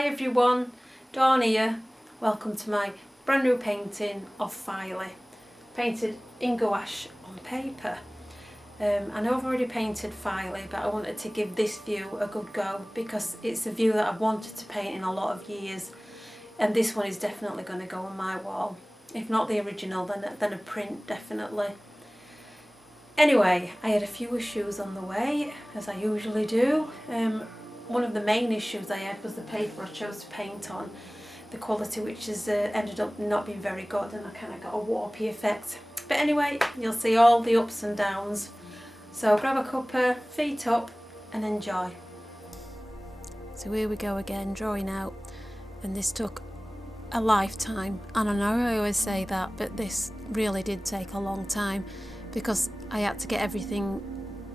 Hi everyone, Dawn here. Welcome to my brand new painting of Filey, painted in gouache on paper. I know I've already painted Filey, but I wanted to give this view a good go because it's a view that I've wanted to paint in a lot of years, and this one is definitely going to go on my wall. If not the original, then a print definitely. Anyway, I had a few issues on the way, as I usually do. One of the main issues I had was the paper I chose to paint on, the quality which has ended up not being very good, and I kind of got a warpy effect. But anyway, you'll see all the ups and downs. So grab a cuppa, feet up and enjoy. So here we go again, drawing out, and this took a lifetime. And I know I always say that, but this really did take a long time because I had to get everything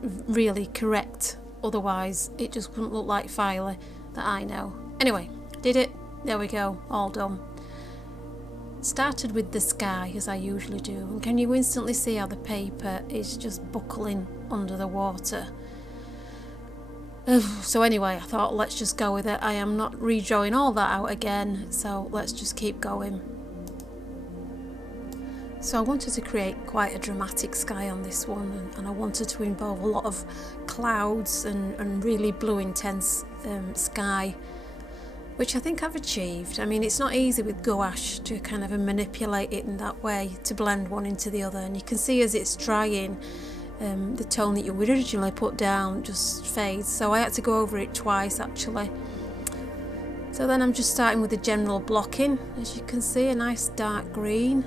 really correct. Otherwise, it just wouldn't look like Filey that I know. Anyway, did it. There we go, all done. Started with the sky, as I usually do, and can you instantly see how the paper is just buckling under the water? So anyway, I thought let's just go with it. I am not redrawing all that out again, so let's just keep going. So I wanted to create quite a dramatic sky on this one, and I wanted to involve a lot of clouds and really blue intense sky, which I think I've achieved. I mean, it's not easy with gouache to kind of manipulate it in that way, to blend one into the other, and you can see as it's drying, the tone that you originally put down just fades, so I had to go over it twice actually. So then I'm just starting with the general blocking, as you can see, a nice dark green.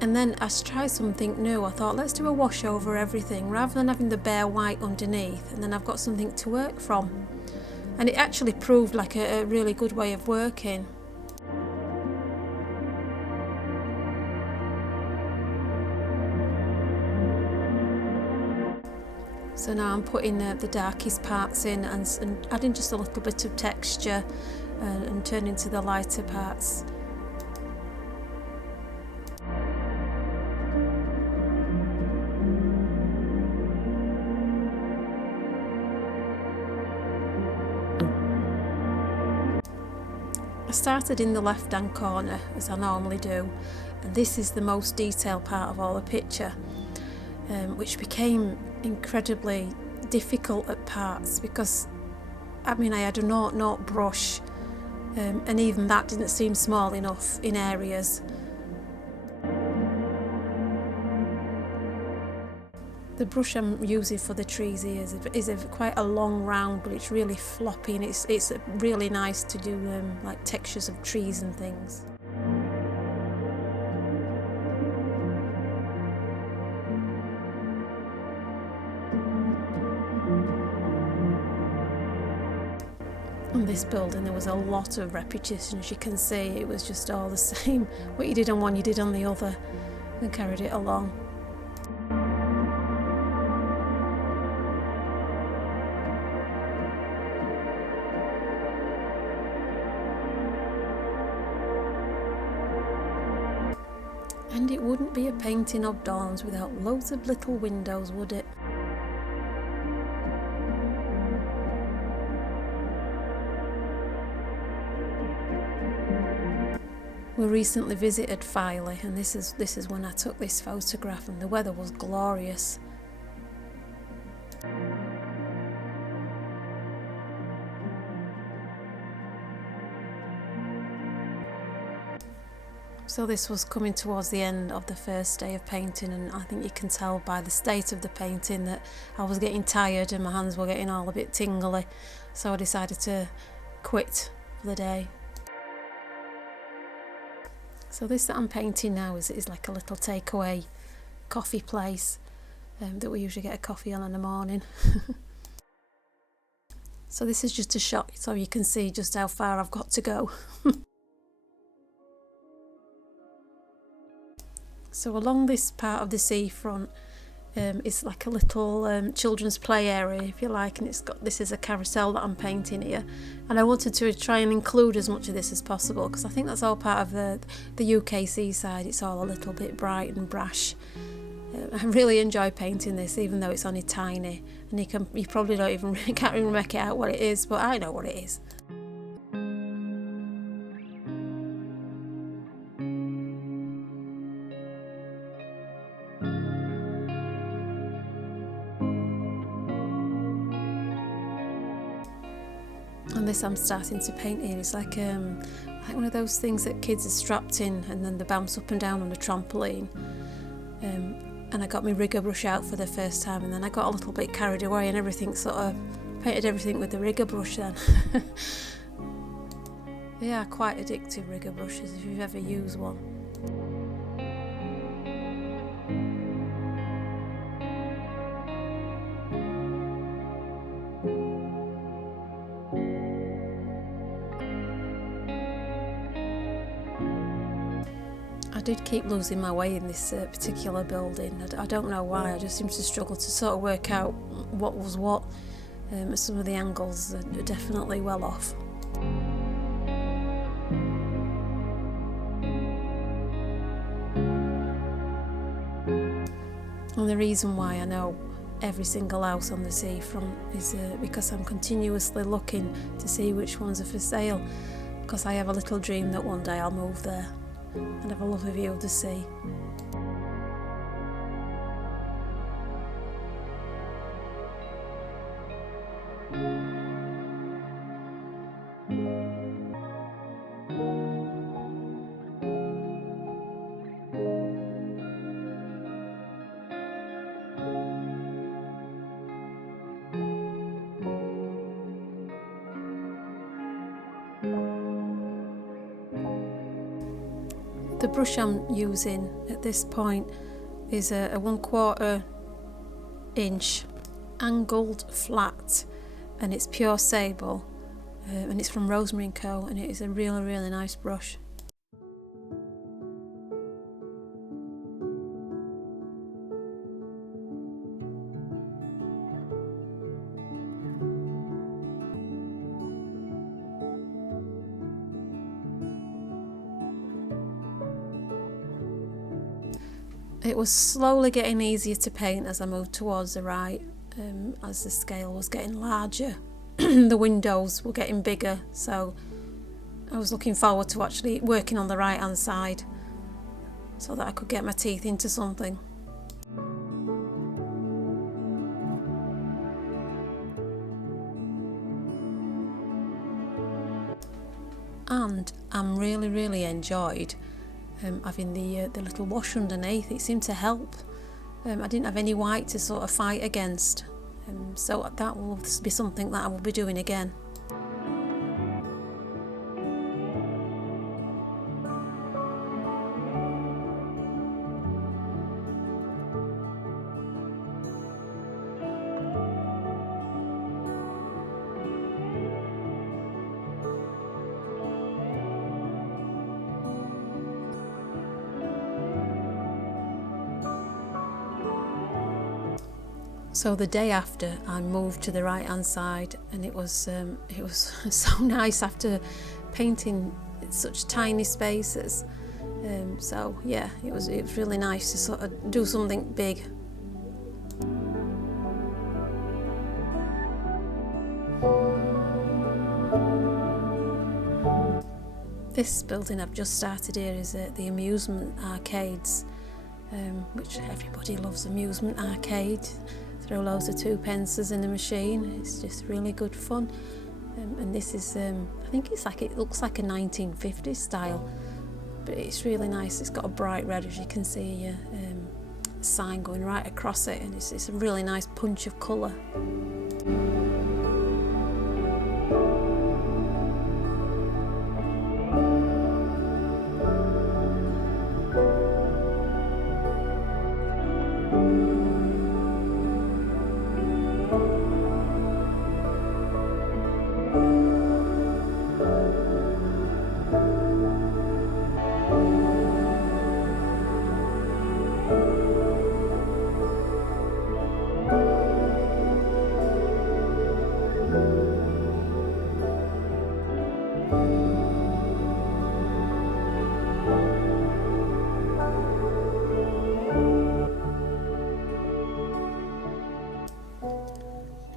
And then I tried something new. I thought let's do a wash over everything rather than having the bare white underneath, and then I've got something to work from. And it actually proved like a really good way of working. So now I'm putting the darkest parts in and adding just a little bit of texture and turning to the lighter parts. I started in the left hand corner as I normally do, and this is the most detailed part of all the picture, which became incredibly difficult at parts because I mean I had a 0.0 brush, and even that didn't seem small enough in areas. The brush I'm using for the trees here is quite a long round, but it's really floppy, and it's really nice to do like textures of trees and things. On this building there was a lot of repetition, as you can see. It was just all the same. What you did on one you did on the other, and carried it along. And it wouldn't be a painting of Dawn's without loads of little windows, would it? We recently visited Filey, and this is when I took this photograph, and the weather was glorious. So this was coming towards the end of the first day of painting, and I think you can tell by the state of the painting that I was getting tired and my hands were getting all a bit tingly, so I decided to quit for the day. So this that I'm painting now is like a little takeaway coffee place that we usually get a coffee on in the morning. So this is just a shot so you can see just how far I've got to go. So along this part of the seafront is like a little children's play area, if you like, and this is a carousel that I'm painting here, and I wanted to try and include as much of this as possible because I think that's all part of the UK seaside. It's all a little bit bright and brash. I really enjoy painting this, even though it's only tiny, and you probably can't even make it out what it is, but I know what it is. this I'm starting to paint here is like one of those things that kids are strapped in and then they bounce up and down on a trampoline. And I got my rigger brush out for the first time, and then I got a little bit carried away and everything sort of painted everything with the rigger brush then. They are quite addictive, rigger brushes, if you've ever used one. I did keep losing my way in this particular building. I don't know why, I just seem to struggle to sort of work out what was what. Some of the angles are definitely well off. And the reason why I know every single house on the seafront is because I'm continuously looking to see which ones are for sale, because I have a little dream that one day I'll move there and have a lovely view of the sea. The brush I'm using at this point is a 1/4 inch angled flat, and it's pure sable, and it's from Rosemary & Co, and it is a really nice brush. It was slowly getting easier to paint as I moved towards the right, as the scale was getting larger. The windows were getting bigger, so I was looking forward to actually working on the right hand side so that I could get my teeth into something. And I'm really enjoyed having the little wash underneath. It seemed to help. I didn't have any white to sort of fight against, so that will be something that I will be doing again. So the day after, I moved to the right hand side, and it was so nice after painting such tiny spaces. So yeah, it was really nice to sort of do something big. This building I've just started here is the amusement arcades, which everybody loves. Amusement arcade. Throw loads of 2p in the machine. It's just really good fun. And this is, I think it looks like a 1950s style, but it's really nice. It's got a bright red, as you can see, a sign going right across it, and it's a really nice punch of colour.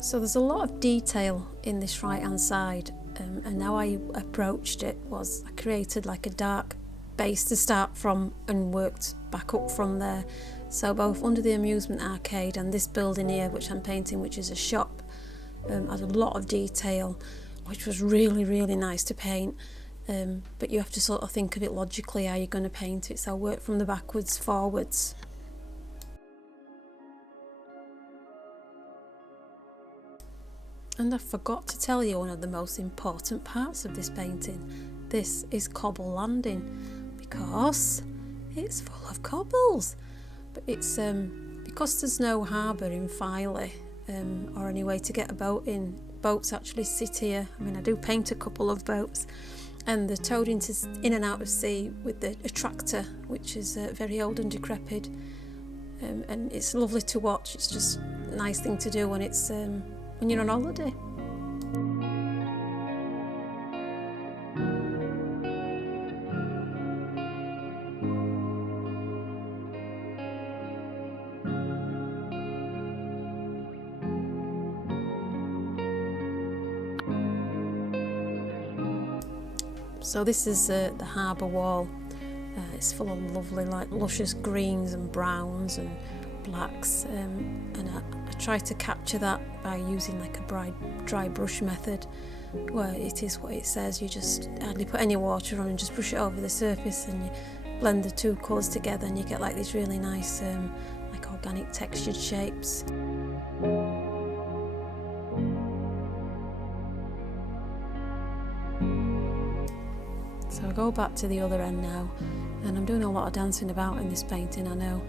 So there's a lot of detail in this right hand side, and how I approached it was I created like a dark base to start from and worked back up from there. So both under the amusement arcade and this building here, which I'm painting, which is a shop, had a lot of detail which was really, really nice to paint. But you have to sort of think of it logically how you're going to paint it, so I work from the backwards forwards. And I forgot to tell you one of the most important parts of this painting. This is cobble landing, because it's full of cobbles. But it's because there's no harbour in Filey, or any way to get a boat in. Boats actually sit here. I mean, I do paint a couple of boats, and they're towed in and out of sea with a tractor, which is very old and decrepit. And it's lovely to watch. It's just a nice thing to do when it's when you're on holiday. So this is the harbour wall. It's full of lovely, like, luscious greens and browns and blacks, and I try to capture that by using like a dry brush method, where it is what it says. You just hardly put any water on and just brush it over the surface, and you blend the two colours together, and you get like these really nice like organic textured shapes. So I go back to the other end now, and I'm doing a lot of dancing about in this painting, I know.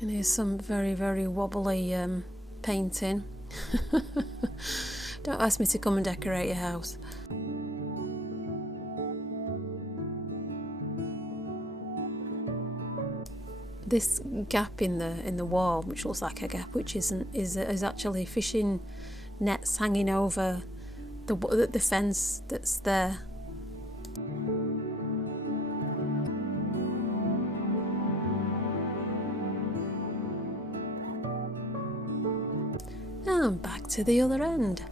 And here's some very, very wobbly painting. Don't ask me to come and decorate your house. This gap in the wall, which looks like a gap, which isn't, is actually fishing nets hanging over the fence that's there. And back to the other end.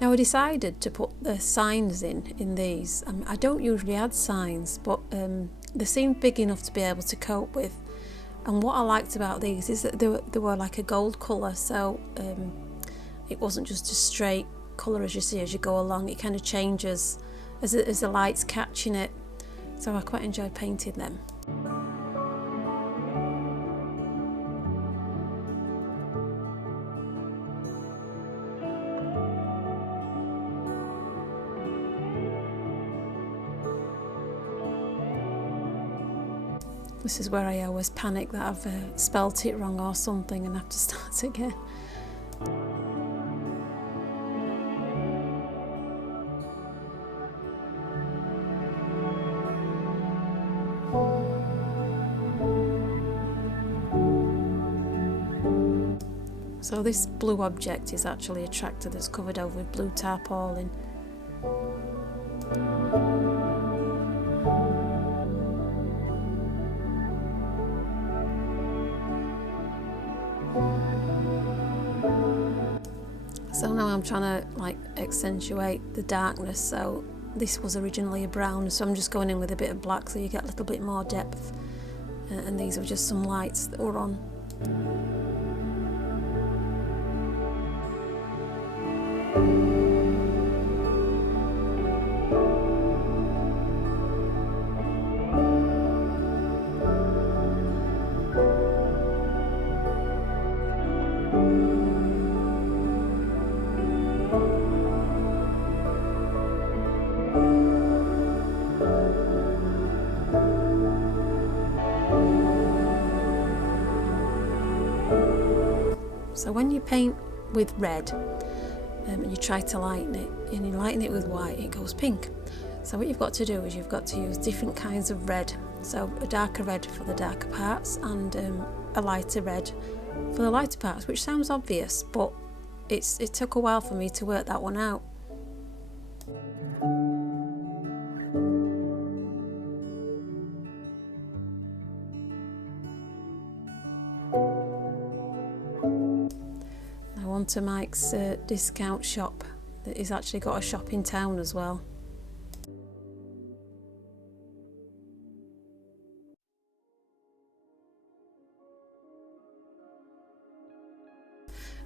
Now I decided to put the signs in these. I don't usually add signs, but they seemed big enough to be able to cope with. And what I liked about these is that they were like a gold colour, so it wasn't just a straight colour as you see as you go along. It kind of changes as the light's catching it. So I quite enjoyed painting them. This is where I always panic that I've spelt it wrong or something and have to start again. So this blue object is actually a tractor that's covered over with blue tarpaulin. So now I'm trying to like accentuate the darkness, so this was originally a brown, so I'm just going in with a bit of black so you get a little bit more depth, and these are just some lights that were on. So when you paint with red and you try to lighten it, and you lighten it with white, it goes pink. So what you've got to do is you've got to use different kinds of red. So a darker red for the darker parts and a lighter red for the lighter parts, which sounds obvious, but it took a while for me to work that one out. Now on to Mike's discount shop. He's actually got a shop in town as well.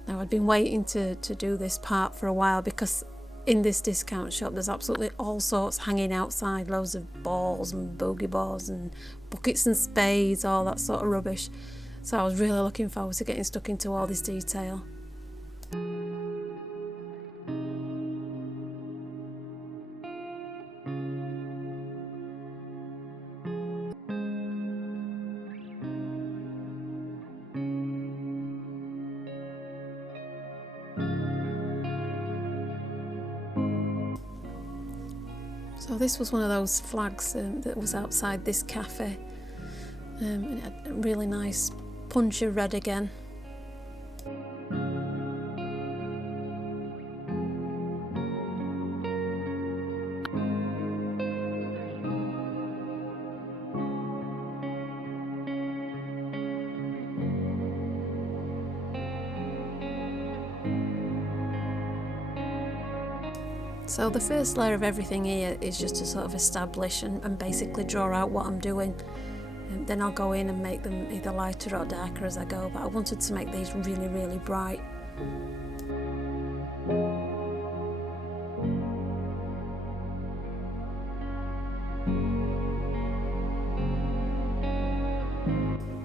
Now I'd been waiting to do this part for a while, because in this discount shop there's absolutely all sorts hanging outside, loads of balls and bogey balls and buckets and spades, all that sort of rubbish. So I was really looking forward to getting stuck into all this detail. So this was one of those flags that was outside this cafe, and it had a really nice punch of red again. So the first layer of everything here is just to sort of establish and basically draw out what I'm doing. Then I'll go in and make them either lighter or darker as I go, but I wanted to make these really, really bright.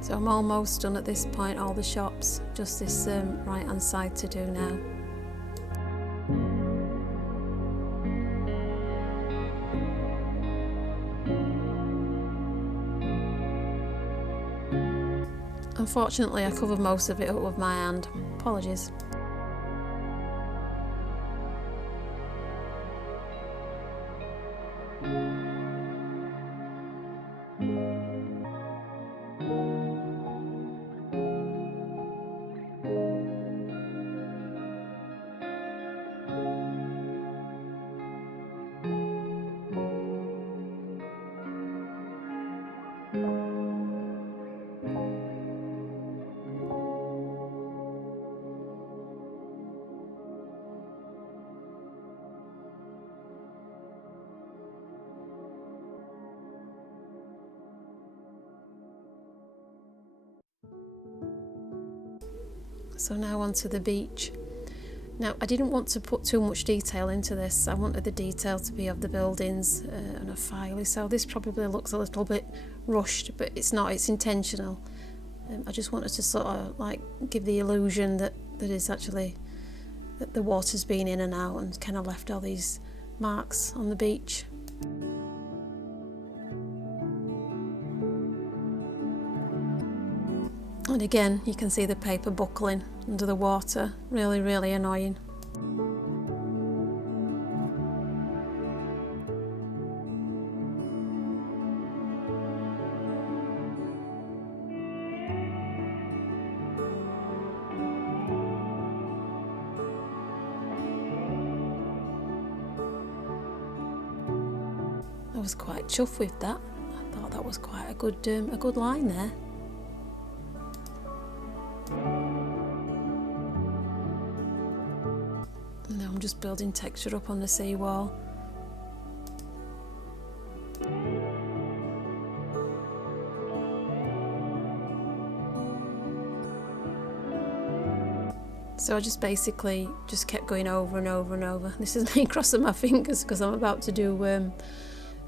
So I'm almost done at this point, all the shops, just this right hand side to do now. Unfortunately, I covered most of it up with my hand. Apologies. So now onto the beach. Now I didn't want to put too much detail into this. I wanted the detail to be of the buildings and of Filey, so this probably looks a little bit rushed, but it's not, it's intentional. I just wanted to sort of like give the illusion that is actually that the water's been in and out and kind of left all these marks on the beach. And again, you can see the paper buckling under the water. Really, really annoying. I was quite chuffed with that. I thought that was quite a good line there. Now I'm just building texture up on the seawall. So I just basically just kept going over and over and over. This is me crossing my fingers because I'm about to do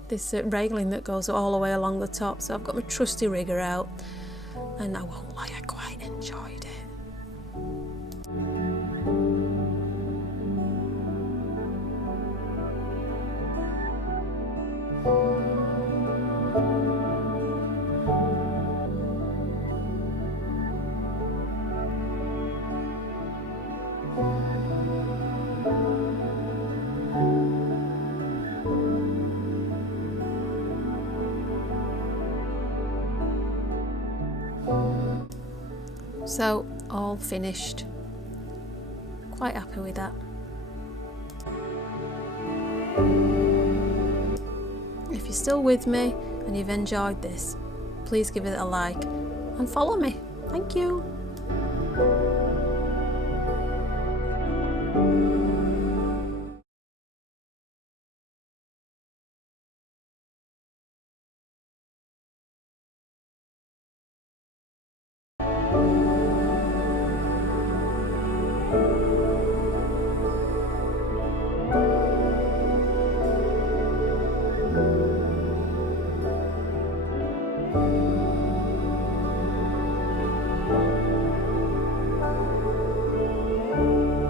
this railing that goes all the way along the top. So I've got my trusty rigger out, and I won't lie, I quite enjoyed it. So all finished. Quite happy with that. If you're still with me and you've enjoyed this, please give it a like and follow me. Thank you.